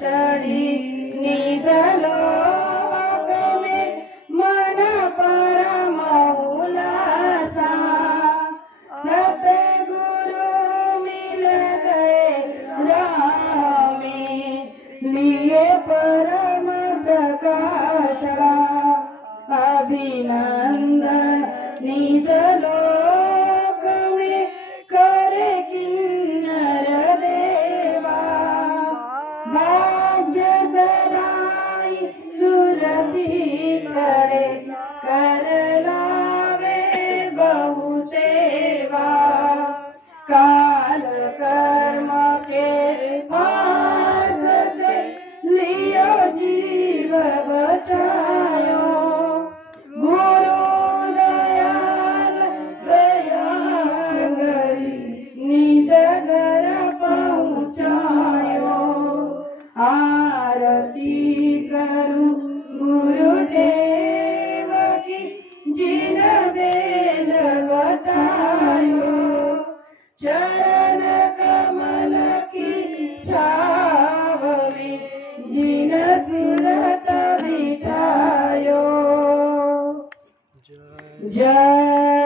चढ़ी निज लोक में मन परम उल्लासा। सतगुरु मिल गए राह में, लिए परम प्रकाशा। अभिनंदन निज लोक में करे किन्नर देवा। भाग्य सदाई सुरभि चढ़े, कर लावे बहु सेवा। काल कर्म के पास से लियो जीव बचायो। गुरु दयाल दया करी निज घर पहुँचायो। आरती करूं गुरुदेव की, जिन वेद बतायो। चरण कमल की छाव में, जिन सुरत बिठायो। जय